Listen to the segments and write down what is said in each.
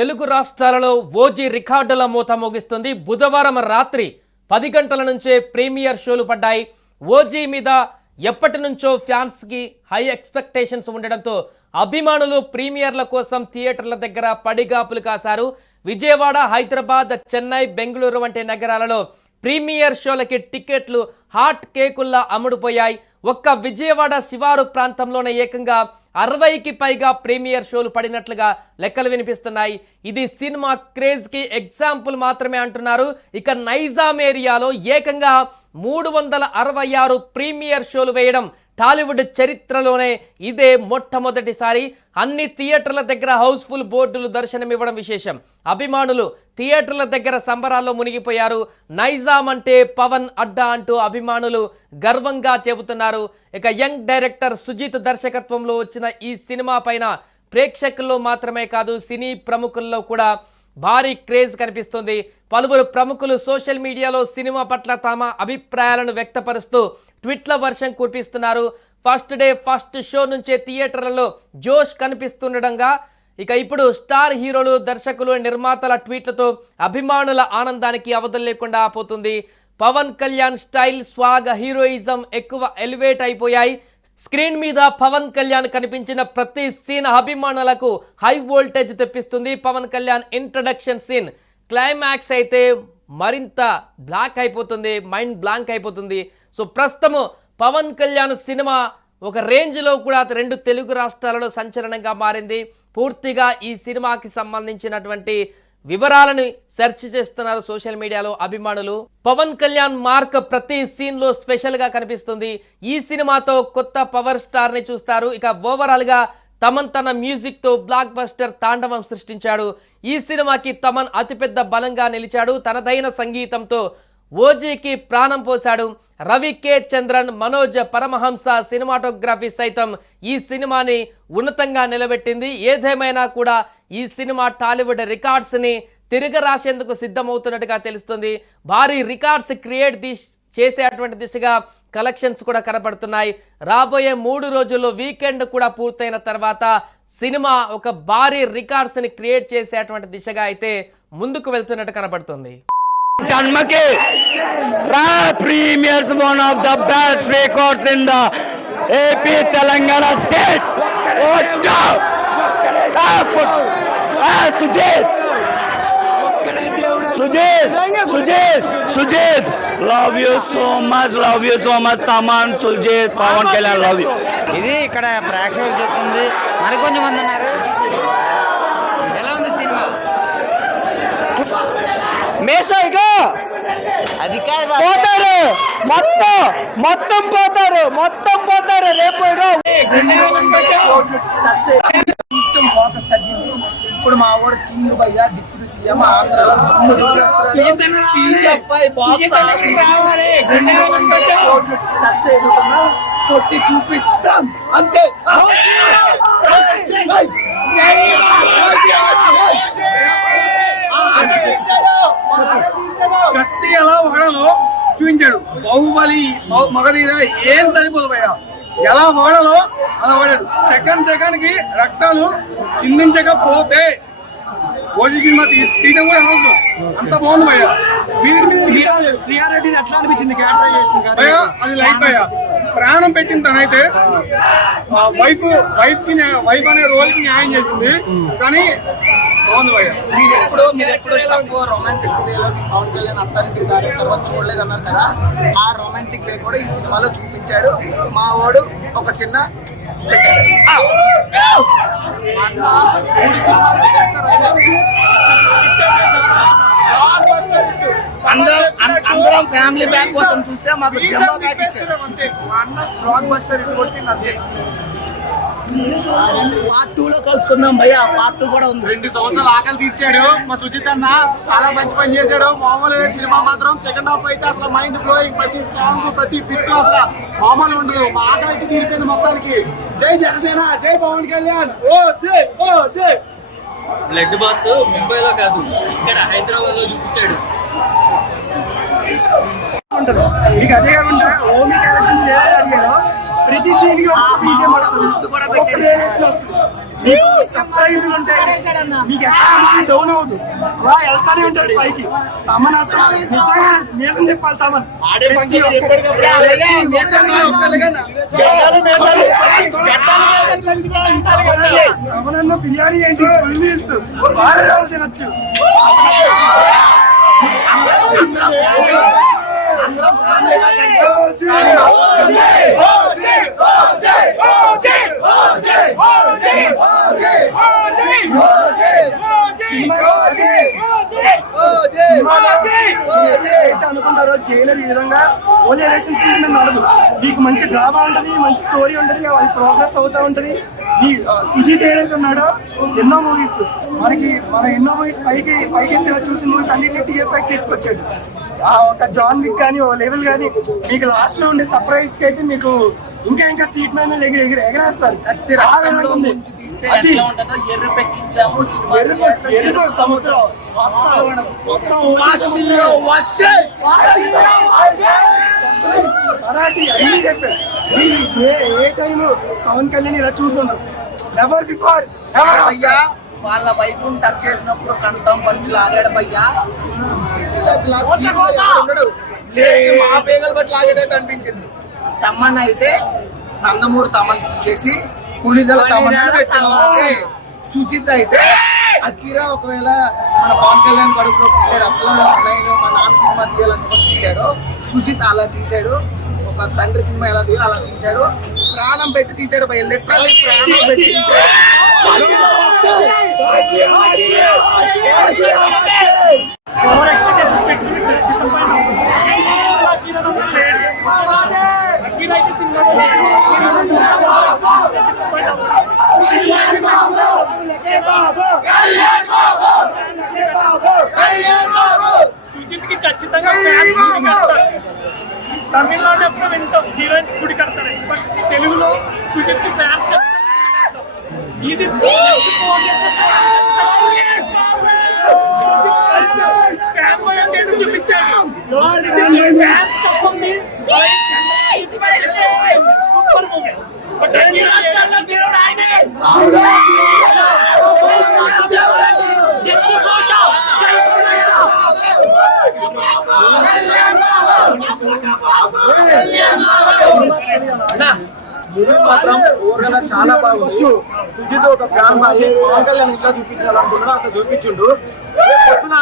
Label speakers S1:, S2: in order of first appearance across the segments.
S1: తెలుగు రాష్ట్రాలలో ఓజీ రికార్డుల మూత మోగిస్తుంది. బుధవారం రాత్రి పది గంటల నుంచే ప్రీమియర్ షోలు పడ్డాయి. ఓజీ మీద ఎప్పటి నుంచో ఫ్యాన్స్కి హై ఎక్స్పెక్టేషన్స్ ఉండడంతో అభిమానులు ప్రీమియర్ల కోసం థియేటర్ల దగ్గర పడిగాపులు కాశారు. విజయవాడ హైదరాబాద్ చెన్నై బెంగళూరు వంటి నగరాలలో ప్రీమియర్ షోలకి టికెట్లు హాట్ కేకుల్లా అమ్ముడుపోయాయి. ఒక్క విజయవాడ శివారు ప్రాంతంలోనే ఏకంగా అరవైకి పైగా ప్రీమియర్ షోలు పడినట్లుగా లెక్కలు వినిపిస్తున్నాయి. ఇది సినిమా క్రేజ్కి ఎగ్జాంపుల్ మాత్రమే అంటున్నారు. ఇక నైజాం ఏరియాలో ఏకంగా మూడు వందల అరవై ఆరు ప్రీమియర్ షోలు వేయడం టాలీవుడ్ చరిత్రలోనే ఇదే మొట్టమొదటిసారి అన్ని థియేటర్ల దగ్గర హౌస్ఫుల్ బోర్డులు దర్శనమివ్వడం విశేషం. అభిమానులు థియేటర్ల దగ్గర సంబరాల్లో మునిగిపోయారు. నైజాం అంటే పవన్ అడ్డా అంటూ అభిమానులు గర్వంగా చెబుతున్నారు. ఇక యంగ్ డైరెక్టర్ సుజిత్ దర్శకత్వంలో వచ్చిన ఈ సినిమా పైన ప్రేక్షకుల్లో మాత్రమే కాదు సినీ ప్రముఖుల్లో కూడా భారీ క్రేజ్ కనిపిస్తుంది. పలువురు ప్రముఖులు సోషల్ మీడియాలో సినిమా పట్ల తమ అభిప్రాయాలను వ్యక్తపరుస్తూ ట్విట్ల వర్షం కురిపిస్తున్నారు. ఫస్ట్ డే ఫస్ట్ షో నుంచే థియేటర్లలో జోష్ కనిపిస్తుండడంగా ఇక ఇప్పుడు స్టార్ హీరోలు దర్శకులు నిర్మాతల ట్వీట్లతో అభిమానుల ఆనందానికి అవధులు లేకుండా పోతుంది. Pawan Kalyan style swag heroism ఎక్కువ ఎలివేట్ అయిపోయాయి. స్క్రీన్ మీద పవన్ కళ్యాణ్ కనిపించిన ప్రతి సీన్ అభిమానులకు హై వోల్టేజ్ తెప్పిస్తుంది Pawan Kalyan introduction scene climax అయితే మరింత బ్లాక్ అయిపోతుంది మైండ్ బ్లాంక్ అయిపోతుంది. సో ప్రస్తుతము పవన్ కళ్యాణ్ సినిమా ఒక రేంజ్లో కూడా రెండు తెలుగు రాష్ట్రాలలో సంచలనంగా మారింది. పూర్తిగా ఈ సినిమాకి సంబంధించినటువంటి వివరాలను సెర్చ్ చేస్తున్నారు సోషల్ మీడియాలో అభిమానులు. పవన్ కళ్యాణ్ మార్క్ ప్రతి సీన్లో స్పెషల్గా కనిపిస్తుంది. ఈ సినిమాతో కొత్త పవర్ స్టార్ని చూస్తారు. ఇక ఓవరాల్గా తమన్ తన మ్యూజిక్తో బ్లాక్ బస్టర్ తాండవం సృష్టించాడు. ఈ సినిమాకి తమన్ అతిపెద్ద బలంగా నిలిచాడు. తనదైన సంగీతంతో ఓజీకి ప్రాణం పోశాడు. రవి కే చంద్రన్ మనోజ్ పరమహంస సినిమాటోగ్రఫీ సైతం ఈ సినిమాని ఉన్నతంగా నిలబెట్టింది. ఏదేమైనా కూడా ఈ సినిమా టాలీవుడ్ రికార్డ్స్ని తిరిగి రాసేందుకు సిద్ధమవుతున్నట్టుగా తెలుస్తుంది. భారీ రికార్డ్స్ క్రియేట్ దిశ చేసేటువంటి దిశగా కలెక్షన్స్ కూడా కనపడుతున్నాయి. రాబోయే మూడు రోజుల్లో వీకెండ్ కూడా పూర్తయిన తర్వాత సినిమా ఒక భారీ రికార్డ్స్ని క్రియేట్ చేసేటువంటి దిశగా అయితే ముందుకు వెళ్తున్నట్టు కనపడుతుంది.
S2: జన్మకి రా premieres one of the best records in the AP Telangana state. Sujeeth! Sujeeth! Sujeeth! Sujeeth! Love you so much love you so much Thaman Sujeeth Pawan Kalyan love you
S3: ఇది ఇక్కడ ప్రేక్షకులు చెప్తుంది. మరికొంచెం మంది ఉన్నారు. ఎలా ఉంది సినిమా? అది కాదు
S2: పోతారు! మొత్తం మొత్తం పోతారు! మొత్తం పోతారు! రేపు
S4: ఇప్పుడు మా వాడు కింగ్ భయ్య డిప్యూటీ సీఎం ఆంధ్రలో తొమ్మిది కోట్లు టచ్ అయిపోతున్నాం కొట్టి చూపిస్తాం. అంతే. కత్తి ఎలా వాడాలో చూపించాడు. బాహుబలి బాహు- మగధీర ఏం సరిపోదు భయ్య. ఎలా వాడాలో అలా వాడాడు. సెకండ్ సెకండ్కి రక్తాలు చిందించకపోతే ఓజీ సినిమా తీయడం కూడా అనవసరం. అంత బాగుంది భయ్య. మీరు
S5: శ్రీయారెడ్డి ఎట్లా అనిపించింది
S4: భయ్య అది లైఫ్ భయ్య. ప్రాణం పెట్టిన తనైతే. వైఫ్ వైఫ్కి వైఫ్ అనే రోల్కి న్యాయం చేసింది. కానీ మీరు ఎప్పుడు మీరు ఎప్పుడు రొమాంటిక్ వేలో పవన్ కళ్యాణ్ అత్తారింటికి దారి తర్వాత చూడలేదు అన్నారు కదా. ఆ రొమాంటిక్ వే కూడా ఈ సినిమాలో చూపించాడు. మా వాడు ఒక చిన్న అందరం అందరం ఫ్యామిలీ బ్యాక్ కోసం చూస్తే మాకు. అంతే. మా అన్న బ్లాక్ బస్టర్ కొట్టింది అంతే. పార్ట్ టూ లో కలుసుకుందాం భయ్య పార్ట్ టూ కూడా ఉంది. రెండు సంవత్సరాలు ఆకలి తీర్చాడు. మా సుజిత్ అన్న చాలా మంచి పని చేశాడు. మామూలు సినిమా మాత్రం సెకండ్ హాఫ్ అయితే అసలు మైండ్ బ్లోయింగ్ ప్రతి సాంగ్ ప్రతి బిట్ అసలు మామూలు ఉండదు. మా ఆకలి అయితే తీరిపోయింది మొత్తానికి. జై జనసేన జై పవన్ కళ్యాణ్. ఓ జై ఓ జై.
S5: బ్లడ్ బాత్ ముంబైలో కాదు ఇక్కడ హైదరాబాద్లో చూపించాడు.
S6: ఉంటారు. మీకు అదే కాకుండా ఓమి క్యారెక్టర్ ప్రతి సీన్కి ఒక బీజేం వస్తుంది ఒక వేరియేషన్ వస్తుంది. మీకు సర్ప్రైజ్ ఉంటాయి మీకు ఎక్కడ డౌన్ అవ్వదు. అలా వెళ్తానే ఉంటుంది పైకి. తమన్ అసలు నిజంగా నిజం చెప్పాలి తమన్. బిర్యానీ ఏంటి? ఫుల్ మీల్స్ వారం రోజులు తినొచ్చు. అయితే అనుకుంటారో జైలర్ ఈ విధంగా ఓన్లీ ఎలక్షన్ సీజన్ మీద నడదు. మీకు మంచి డ్రామా ఉంటది మంచి స్టోరీ ఉంటది అది ప్రోగ్రెస్ అవుతా ఉంటది. ఈ సుజీత్ ఏదైతే ఉన్నాడో ఎన్నో మూవీస్ మనకి మన ఎన్నో మూవీస్ పైకి పైకి చూసిన మూవీస్ అన్నింటినీ టీఎఫ్ఐ తీసుకొచ్చాడు. ఆ ఒక జాన్ విక్ కానీ ఓ లెవెల్ కానీ మీకు లాస్ట్లో ఉండే సర్ప్రైజ్కి అయితే మీకు ఇంకా ఇంకా సీట్ మీద ఎగిరి ఎగిరి ఎగరేస్తారు. ఆ విధంగా ఉంది. అది ఎరుపు సముద్రం. మొత్తం మరాఠీ అన్ని చెప్పారు. మీరు ఏ ఏ టైం పవన్ కళ్యాణ్ ఇలా చూసుండ్రు ఎవర్ బిఫోర్ ఎవర్
S7: భయ్యా వాళ్ళ వైఫ్ టచ్ చేసినప్పుడు కంఠం పట్టి లాగాడు భయ్యా. మా పేగలు బట్టి లాగేటట్టు అనిపించింది. తమ్మన్ అయితే నందమూరి తమ్మన్ తీసేసి పెట్టాను ఓకే. సుచిత్ అయితే అకీరా ఒకవేళ మన పవన్ కళ్యాణ్ కడుపులో పుట్టే రక్తంలో నేను మా నాన్న సినిమా తీయాలనుకుని తీశాడు. సుజిత్ అలా తీశాడు ఒక తండ్రి సినిమా ఎలా తీయాలి అలా తీశాడు. ప్రాణం పెట్టి తీశాడు భయ లిటరల్లీ ప్రాణం పెట్టి తీశాడు.
S8: సుజిత్కి ఖచ్చితంగా ఫ్యాన్స్ గుడి కడతారు. తమిళనాడు ఎప్పుడు వింటాం హీరోయిన్స్ గుడి కడతారు. బట్ తెలుగులో సుజిత్కి ఫ్యాన్స్ ఖచ్చితంగా. ఇది సూపర్ మూవీ బట్ అన్ని రాష్ట్రాల్లో దేవుడు ఆయనే.
S6: మాత్రం ఓవరాల్ చాలా బాగుంది సుజిత్ ఒక ఫ్యాన్ బాయ్ పవన్ కళ్యాణ్ ఇట్లా చూపించాలనుకున్నాడు అట్లా చూపించిండు పొద్దున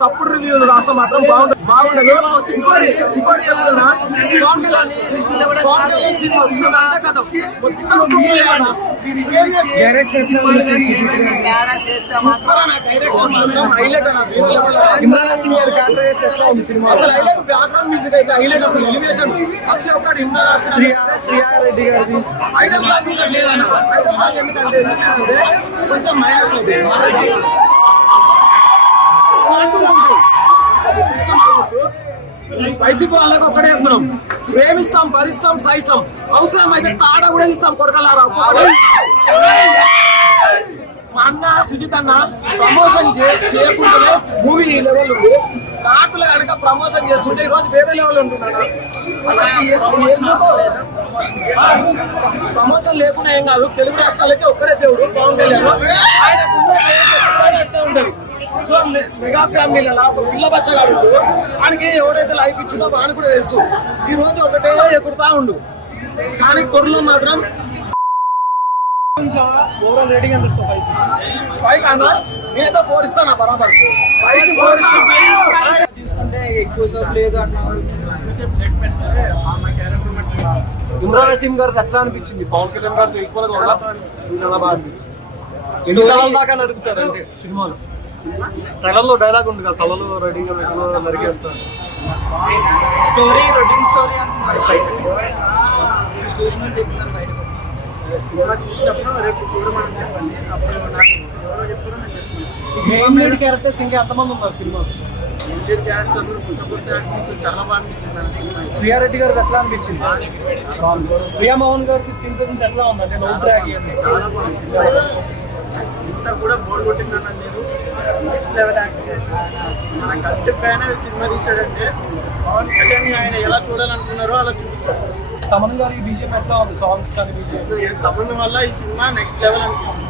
S6: తప్పుడు రివ్యూలు రాస్తే మాత్రం బాగుంటుంది. బాగుండదు ఇంకోటి ఇంకోటి చెప్తున్నా పవన్ కళ్యాణ్ పవన్ కళ్యాణ్ సినిమా వస్తుందంటే కదా. మొత్తం కుమ్మేలే కదా. మీరు ఇంకేం చేస్తారు?
S7: సినిమాలు కానీ ఏమైనా తేడా చేస్తే మాత్రం
S6: డైరెక్షన్ మాత్రం హైలైట్ అసలు హైలైట్ బ్యాక్గ్రౌండ్ మ్యూజిక్ అయితే హైలైట్ అసలు ఎలివేషన్ ప్రతి ఒక్కటి శ్రీయారెడ్డి ఐటమ్ సాంగ్ ఇంకా లేదన్న ఐటమ్ సాంగ్ ఎందుకంటే కొంచెం మైనస్ వైసీపీ వాళ్ళకి ఒకటే చెప్తున్నాం ప్రేమిస్తాం భరిస్తాం సహిస్తాం. అవసరం అయితే తాడ కూడా ఇస్తాం కొడకలారా. మా అన్న సుజిత్ అన్న ప్రమోషన్ చేయకుండానే మూవీ ఈ లెవెల్ ఉంది. కాకులు కనుక ప్రమోషన్ చేస్తుంటే ఈ రోజు వేరే లెవెల్ ఉంటున్నాడు అసలు ప్రమోషన్ లేకుండా ఏం కాదు తెలుగు రాష్ట్రాలకి ఒక్కడే దేవుడు పవన్ కళ్యాణ్. ఆయనకున్న మె- మెగా ఫ్యామిలీలలో ఒక పిల్ల బచ్చగాడు ఉండు. వాడికి ఎవరైతే లైఫ్ ఇచ్చిందో వాడికి కూడా తెలుసు. ఈ రోజు ఒకటే ఎగురుతా ఉండు. కానీ త్వరలో మాత్రం ఓవరాల్ రేటింగ్ ఎంత ఇస్తావు ఫైవ్ ఫైవ్ కానా నేనైతే ఫోర్ ఇస్తాను బరాబర్. ఫైవ్కి ఫోర్ ఇస్తాను తీసుకుంటే ఎక్కువ సేపు లేదు అన్నారు ఇమ్రాన్ హసీం గారికి ఎట్లా అనిపించింది? పవన్ కళ్యాణ్ గారికి ఈక్వల్గా చాలా బాగా అనిపించింది. ఎన్ని కాలం దాకా నడుగుతారు అంటే సినిమాలో. ట్రైలర్లో డైలాగ్ ఉంది కదా తలలో రెడీగా పెట్టుకో నరికేస్తారు. స్టోరీ రొటీన్ స్టోరీ అంటున్నారు
S7: చూసిన చెప్తున్నాను బయటకు.
S9: సినిమా చూసినప్పుడు రేపు చూడమని చెప్పండి అప్పుడు నాకు ఎవరో చెప్తారో నేను చెప్తాను.
S5: మెయిన్ లీడ్ క్యారెక్టర్స్ ఇంకా ఎంతమంది ఉన్నారు సినిమా
S9: ఇండియన్ క్యారెక్టర్స్ అందరూ కొత్త కొత్త యాక్టర్స్ చాలా బాగా అనిపించింది సినిమా.
S5: శ్రీయారెడ్డి గారికి ఎట్లా అనిపించింది? ప్రియా మోహన్ గారికి స్క్రీన్ ప్రెసెన్స్ ఎట్లా ఉంది? అంటే నో ట్రాక్
S9: చాలా బాగుంది. సినిమా ఇంత కూడా బోర్ కొట్టిందన్న లేదు నెక్స్ట్ లెవెల్ మన కంటి ఫ్యాన్ సినిమా తీసాడంటే పవన్ కళ్యాణ్ ఆయన ఎలా చూడాలనుకున్నారో అలా చూపించారు
S5: తమన్ గారి బీజిఎం ఎట్లా ఉంది? సాంగ్స్ కానీ బీజిఎం
S9: తమిళ వల్ల ఈ సినిమా నెక్స్ట్ లెవెల్ అనిపించింది.